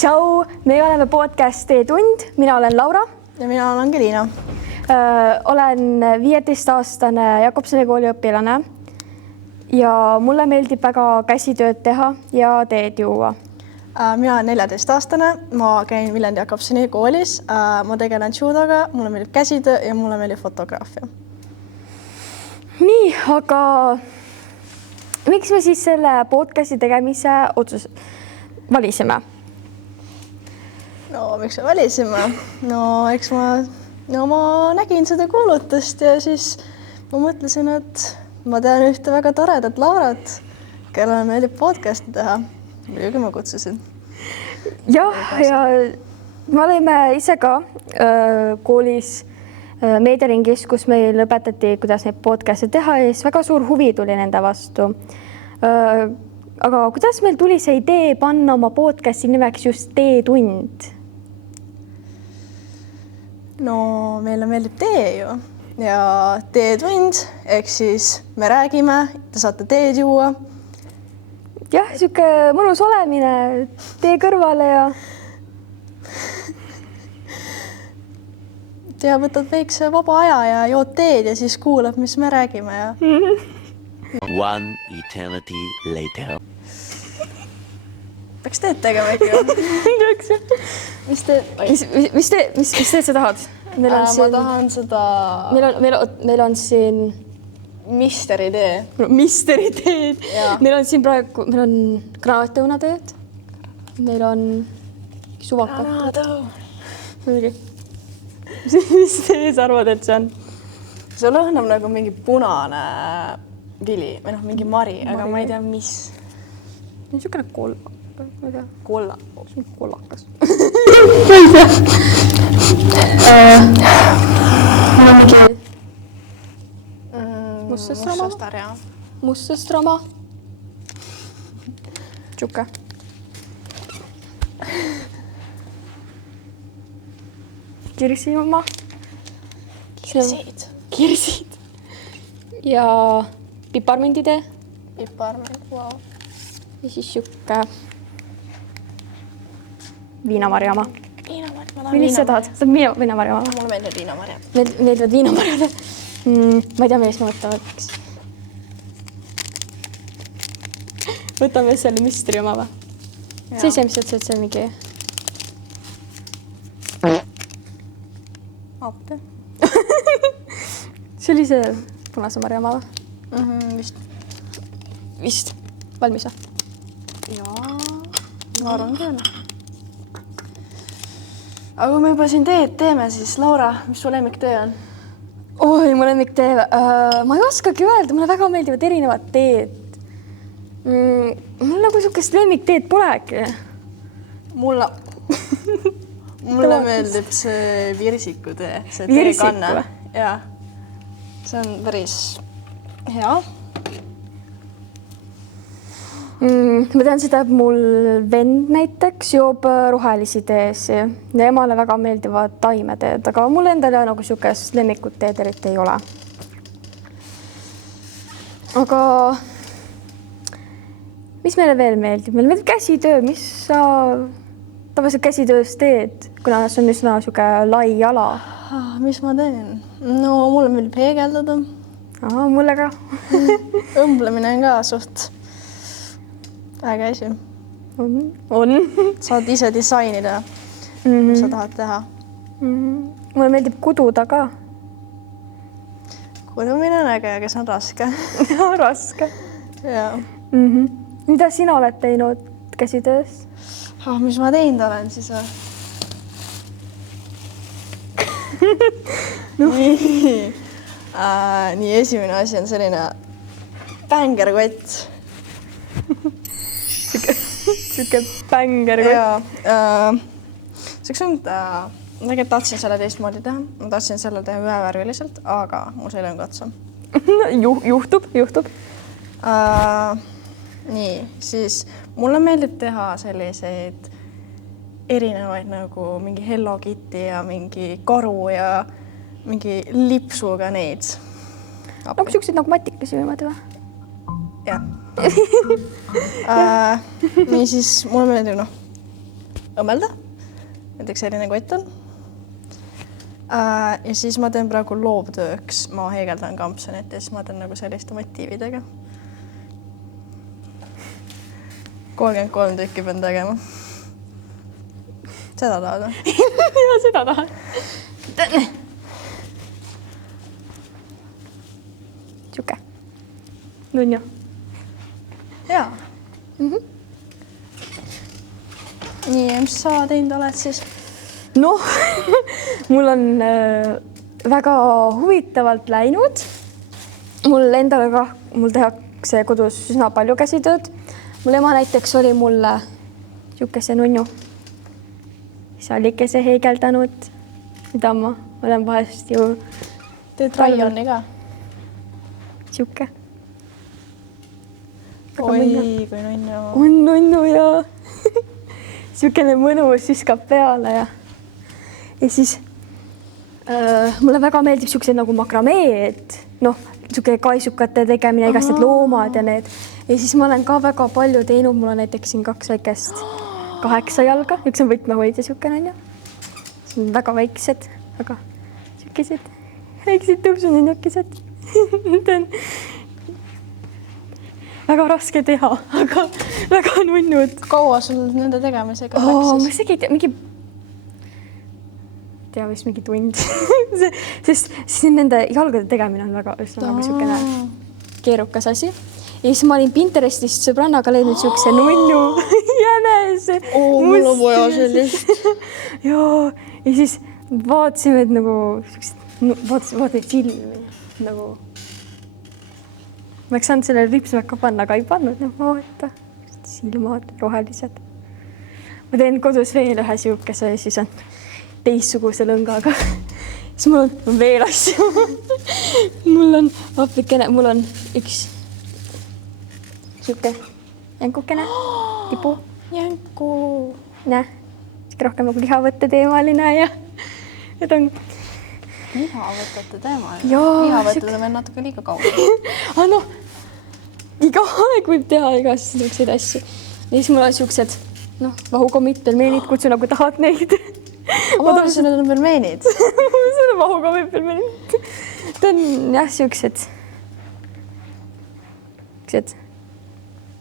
Tšau, me oleme podcast Teetund, mina olen Laura. Ja mina olen Angelina. Olen 15-aastane Jakobsoni kooli õpilane ja mulle meeldib väga käsitööd teha ja teed juua. Mina olen 14-aastane, ma käin Viljandi Jakobsoni koolis, ma tegelen judoga, mulle meeldib käsitöö ja mulle meeldib fotograafia. Nii, aga miks me siis selle podcasti tegemise valisime? No, miks me valisime? Eks ma nägin seda kuulutust ja siis ma mõtlesin, et ma tean ühte väga toredat Laurat, kellele meeldib podcasti teha. Muidugi ma kutsusin. Jah, ja me olime ise ka koolis meediaringis, kus meil õpetati, kuidas neid podcasti teha ja siis väga suur huvi tuli nende vastu. Aga kuidas meil tuli see idee panna oma podcasti nimeks just Teetund? No, meile meeldib tee ju ja teetund, ehk siis me räägime, te saate teed juua. Jah, siuke mõnus olemine tee kõrvale ja võtad väikse vaba aja ja jood teed ja siis kuulab, mis me räägime ja... One eternity later. Peaks teed tegema ikka? Mis teed sa tahad? Ma tahan seda... Meil on siin... Misteri tee. Misteri teed. Meil on siin praegu... Meil on granaatõunateed. Meil on suvakad. Granaatõun. Mis tee sa arvad, et see on? See lõhnab nagu mingi punane vili või mingi mari, aga ma ei tea, mis. Niisugune kollakas. Ma ei tea. Kollakas. Mustastar, jah. Mustastrama. Tšuka. Kirsioma. Kirsid. Ja piparminditee. Piparmind, wow. Ja siis siuke viinamarjama. Millist sa tahad? Sa tahad viinamarjama? Mulle meeldib viinamarjad. Meeldivad viinamarjad? Ma ei tea, millest ma võtame. Võtame selle mistri oma või? See see, mis sa ütlesid, et see on mingi... Apte. See oli see punase marjama või? Vist. Valmis või? Jaa, ma arvan küll. Aga kui me juba siin teed teeme, siis Laura, mis su lemmiktöö on? Oi, mu lemmiktee. Ma ei oskagi öelda, mulle väga meeldivad erinevad teed. Mul nagu siukest lemmikteed polegi. Mulle meeldib see virsikutöö, see teekanne. Jaa, see on päris hea. Ma tean seda, et mul vend näiteks joob rohelisi teesi ja emale väga meeldivad taimeteed, aga mul endale nagu siukest lemmikut teed eriti ei ole. Aga mis meile veel meeldib? Meile meeldib käsitöö, mis sa tavaliselt käsitöös teed, kuna see on üsna siuke lai ala. Mis ma teen? No mulle meeldib heegeldada. Mulle ka. Õmblemine on ka suht äge asi. On. Saad ise disainida, mis sa tahad teha. Mulle meeldib kududa ka. Kudumine on äge, aga see on raske. Raske. Jaa. Mida sina oled teinud käsitöös? Mis ma teinud olen siis või? Nii, esimene asi on selline bängerkott. Siuke bängerkott. Jaa. Seks on, tegelikult tahtsin selle teistmoodi teha. Ma tahtsin selle teha ühevärviliselt, aga mul see ei lõng otsa. Juhtub. Nii, siis mulle meeldib teha selliseid erinevaid nagu mingi Hello Kitty ja mingi karu ja mingi lipsuga neid. Nagu siuksed nagu matikesi või? Jah. Nii siis mulle meeldib õmmelda. Näiteks selline kott on. Ja siis ma teen praegu loovtööks, ma heegeldan kampsunit ja siis ma teen nagu selliste motiividega. 33 tükki pean tegema. Seda tahad või? Ja seda tahan. Siuke. Nunju. Jaa. Nii, mis sa teinud oled siis? Noh, mul on väga huvitavalt läinud. Mul endale ka, mul tehakse kodus üsna palju käsitööd. Mul ema näiteks oli mulle siukese nunju salikese heegeldanud, mida ma olen vahest ju Teed raioni ka? Siuke. Oi, kui nunnu. On nunnu ja siukene mõnus viskab peale ja siis mulle väga meeldib siuksed nagu makrameed, noh, siuke kaisukate tegemine, igast need loomad ja need. Ja siis ma olen ka väga palju teinud, mul on näiteks siin 2 väikest 8 jalga, üks on võtmehoidja siukene on ju. See on väga väiksed, aga siukesed väiksed tõusunõnnukesed. Need on väga raske teha, aga väga nunnud. Kaua sul nende tegemisega Ma läks siis? isegi ei tea, mingi tund. Sest nende jalgade tegemine on väga nagu siukene keerukas asi. Ja siis ma olin Pinterestist sõbrannaga leidnud siukse nunnu jänese. Mul on vaja sellist. Ja siis vaatasime, et nagu vaatasid filmi nagu. Ma oleks saanud sellele ripsmekka panna, aga ei pannud, vaata. Silmad rohelised. Ma teen kodus veel ühe siukese, siis on teistsuguse lõngaga. Siis mul on veel asju. Mul on apikene, mul on üks siuke jänkukene, tipu. Jänku. Näe, rohkem nagu lihavõtte teemaline ja need on... Lihavõtete teemaline? Jaa. Lihavõtted on veel natuke liiga kaugel. Noh, iga aeg võib teha igast selliseid asju. Ja siis mul on siuksed, vahukommid, pelmeenid, kutsu nagu tahad neid. Ma tahtsin, need on pelmeenid. See on vahukommid, pelmeenid. Ta on jah, siuksed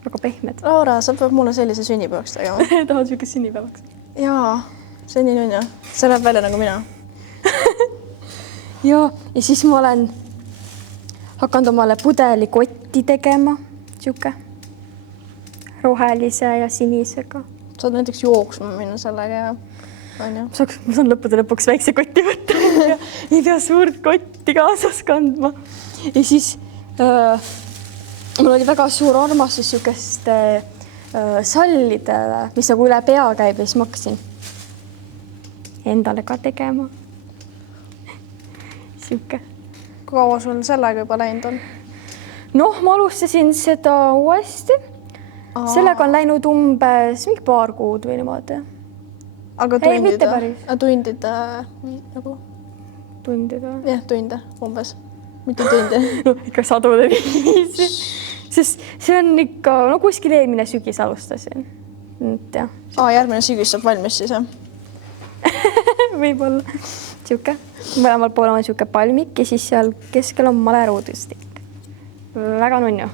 väga pehmed. Laura, sa pead mulle sellise sünnipäevaks tegema. Tahad siukest sünnipäevaks? Jaa, sünninunja. See näeb välja nagu mina. Ja siis ma olen hakanud omale pudelikotti tegema, siuke rohelise ja sinisega. Saad näiteks jooksma minna sellega ja on ju. Ma saan lõppude lõpuks väikse kotti võtta ja ei pea suurt kotti kaasas kandma. Ja siis mul oli väga suur armastus siukeste sallidele, mis nagu üle pea käib ja siis ma hakkasin endale ka tegema. Siuke. Kui kaua sul sellega juba läinud on? Noh, ma alustasin seda uuesti. Sellega on läinud umbes mingi paar kuud või niimoodi. Aga Ei, mitte tundida? päris. Tundida nagu? Tundida. Jah, tunde umbes. Mitte tunde. No, ikka sadude viisi. Sest see on ikka, kuskil eelmine sügis alustasin. Jah. Järgmine sügis saab valmis siis, jah? Võib-olla. Siuke. Mõlemal pool on siuke palmik ja siis seal keskel on maleruudustik. Väga nunju.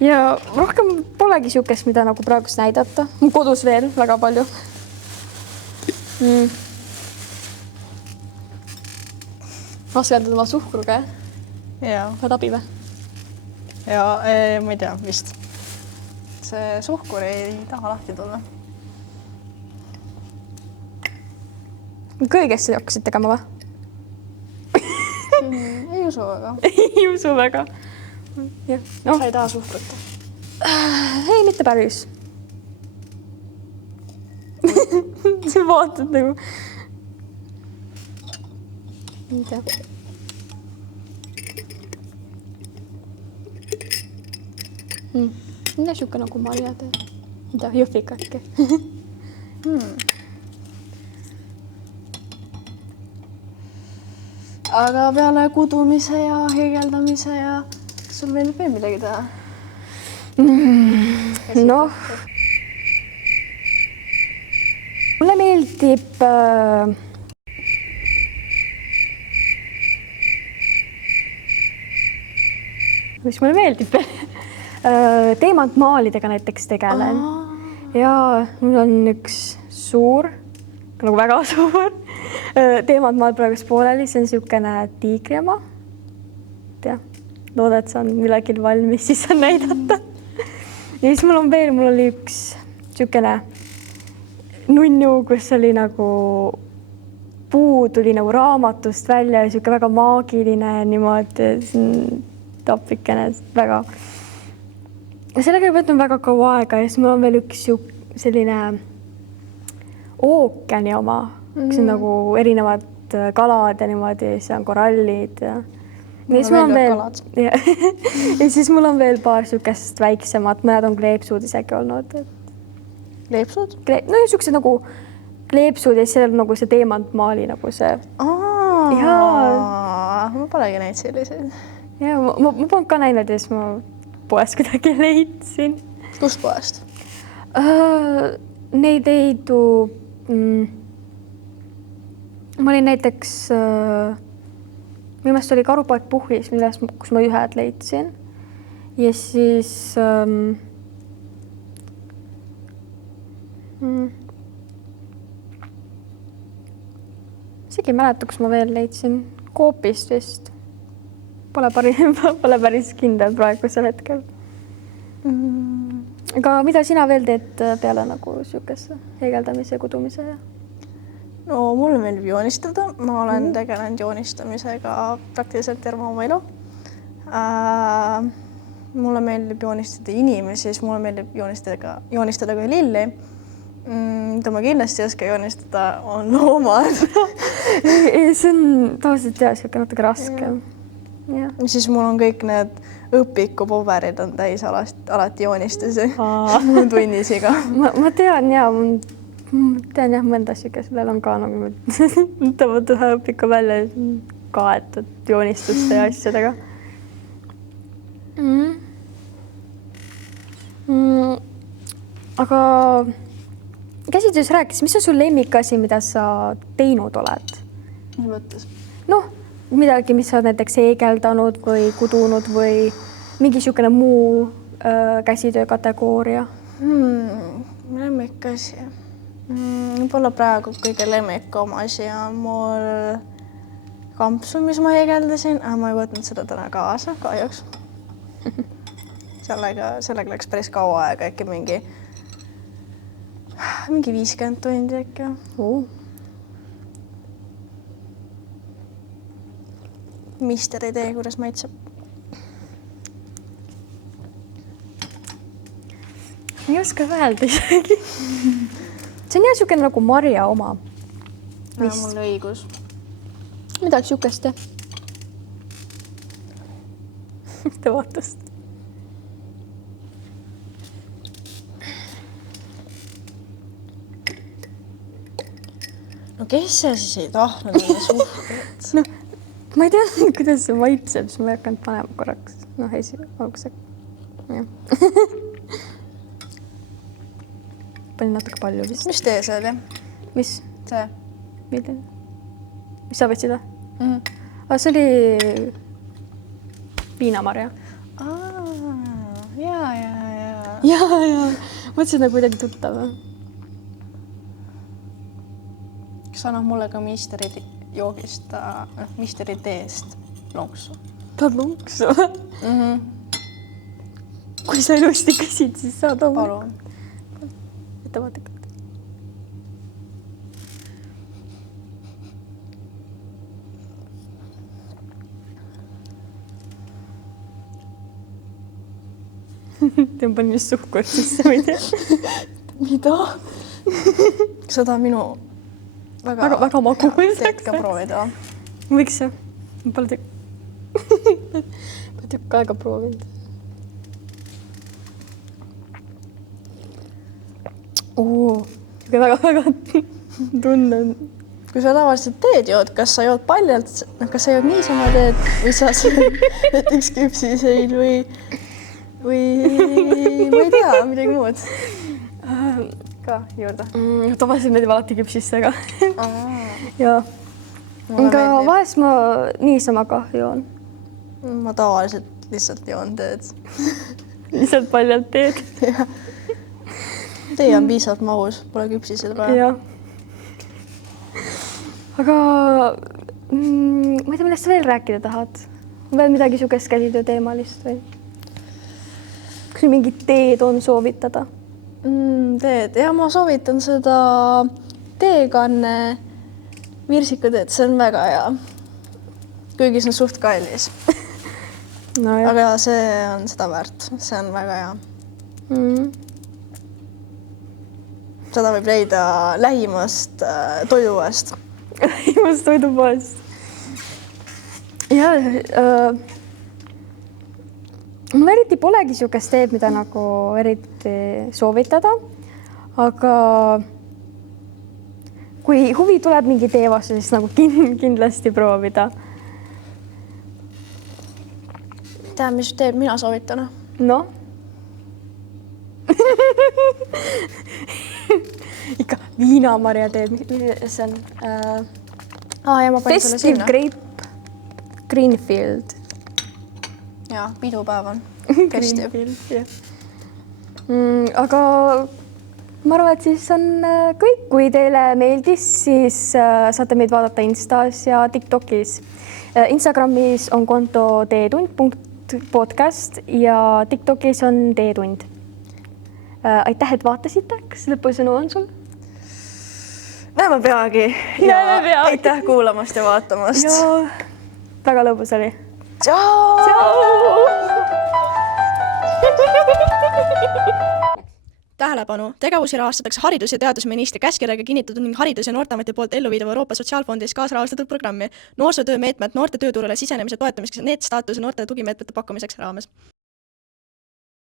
Ja rohkem polegi siukest, mida nagu praegust näidata. Mul kodus veel väga palju. Askendad oma suhkruga, jah? Jaa. Võid abi või? Ja ma ei tea, vist. See suhkur ei taha lahti tulla. Kõigest hakkasid tegema või? Ei usu väga. Ei usu väga. Ja, no. Sa ei taha suhkrut? Ei, mitte päris. Sa vaatad nagu. Ei tea. Mida siuke nagu Maria teeb? Mida, Jõhvika äkki? Aga peale kudumise ja heegeldamise ja kas sul meeldib veel midagi teha? Noh, mulle meeldib mis mulle meeldib teemantmaalidega näiteks tegelen. Ja mul on üks suur, nagu väga suur teemantmaal praegu pooleli, see on niisugune tiigriema. Looda, et saan millegil valmis, siis saan näidata. Ja siis mul oli üks niisugune nunnu, kus oli nagu puu tuli nagu raamatust välja ja niisugune väga maagiline niimoodi tapikene, väga. Sellega ei võtnud väga kaua aega ja siis mul on veel üks selline ookeani oma, kus on nagu erinevad kalad ja niimoodi, siis on korallid ja siis mul on veel ja siis mul on veel paar niisugust väiksemat, mõned on kleepsud isegi olnud. Kleepsud? No niisugused nagu kleepsud ja siis on nagu see teemantmaali nagu see. Ma polegi neid selliseid. Ja ma polnud ka näinud ja siis ma poest kuidagi leidsin. Kust poest? Neid leidub. Ma olin näiteks, minu meelest oli Karupoeg Puhvis, kus ma ühed leidsin. Ja siis isegi ei mäleta, kus ma veel leidsin. Coopist vist. Pole päris kindel praegusel hetkel. Aga mida sina veel teed peale nagu niisuguse heegeldamise ja kudumise? No mulle meeldib joonistada. Ma olen tegelenud joonistamisega praktiliselt terve oma elu. Mulle meeldib joonistada inimesi, siis mulle meeldib joonistada ka lilli. Mida ma kindlasti ei oska joonistada, on loomad. See on tavaliselt natuke raske. Ja. Siis mul on kõik need õpikupaberid on täis alati joonistusi tunnisiga. Ma tean ja mõnda asja, kellel on ka nagu tõmmad ühe õpiku välja kaetud joonistuste ja asjadega. Aga käsitlus rääkis, mis on sul lemmikasi, mida sa teinud oled? Mis mõttes? Noh, midagi, mis sa näiteks heegeldanud või kudunud või mingi niisugune muu käsitöö kategooria? Lemmikasi. Võib-olla praegu kõige lemmikum asi on mul kampsu, mis ma heegeldasin, aga ma ei võtnud seda täna kaasa, kahjuks. Sellega läks päris kaua aega, äkki mingi 50 tundi äkki. Mister ei tee, kuidas maitseb. Ei oska öelda isegi. See on niisugune nagu marja oma. Mul õigus. Midagi niisugust, jah. Te vaatast. No kes see siis ei tahtnud minna suhted? No, ma ei tea, kuidas see maitseb, siis ma ei hakanud panema korraks. Algusega. Panin natuke palju vist. Mis tee see oli? Mis? See? Milline? Mis sa võtsid või? See oli piinamarja. Ja. Mõtlesin nagu kuidagi tuttav. Kas annab mulle ka misteri joogist, misteri teest lonksu? Tahad lonksu? Kui sa ilusti küsid, siis saad oma. Palun. Ettevaatakalt. Tõmban just suhkurt sisse, ma ei tea. Mida? Seda minu väga maguliseks. Teed ka proovida. Võiks see? Ma pole tükk aega proovinud. Väga tunnen. Kui sa tavaliselt teed jood, kas sa jood paljalt, kas sa jood niisama teed või sa näiteks küpsiseid või ma ei tea, midagi muud. Ka juurde. Toomasid meeldib alati küpsisse ka. Ja. Mulle Aga meeldib. vahest ma niisama ka joon. Ma tavaliselt lihtsalt joon teed. Lihtsalt paljalt teed. Tee on piisavalt mahus, pole küpsised vaja. Ja. Aga ma ei tea, millest sa veel rääkida tahad? Veel midagi sugust käsitöö teemalist või? Kas sul mingid teed on soovitada? Teed. Ja ma soovitan seda teekanne virsikuteed, see on väga hea. Kuigi see on suht kallis. No jah. Aga see on seda väärt, see on väga hea. Seda võib leida lähimast toidupoest. Lähimast toidupoest. Ja mul eriti polegi sugust teed, mida nagu eriti soovitada, aga kui huvi tuleb mingi tee vastu, siis nagu kindlasti proovida. Tea, mis teeb mina soovitan? Noh. Ikka viinamarja teed, mis see on? Ja ma panin sulle Festive sinna. Grape Greenfield. Ja, pidupäev on. Festive. Aga ma arvan, et siis on kõik. Kui teile meeldis, siis saate meid vaadata Instas ja TikTokis. Instagramis on konto teetund.podcast ja TikTokis on teetund. Aitäh, et vaatasite. Kas lõpusõnu on sul? Näeme peagi. Näeme peagi. Aitäh kuulamast ja vaatamast. Ja väga lõbus oli. Tšau! Tähelepanu! Tegevusi rahastatakse haridus- ja teadusministri käskkirjaga kinnitatud ning Haridus- ja Noorteameti poolt elluviidav Euroopa Sotsiaalfondis kaasrahastatud programmi noorsootöö meetmed noorte tööturule sisenemise toetamiseks ja NEET-staatuse noorte tugimeetmete pakkumiseks raames.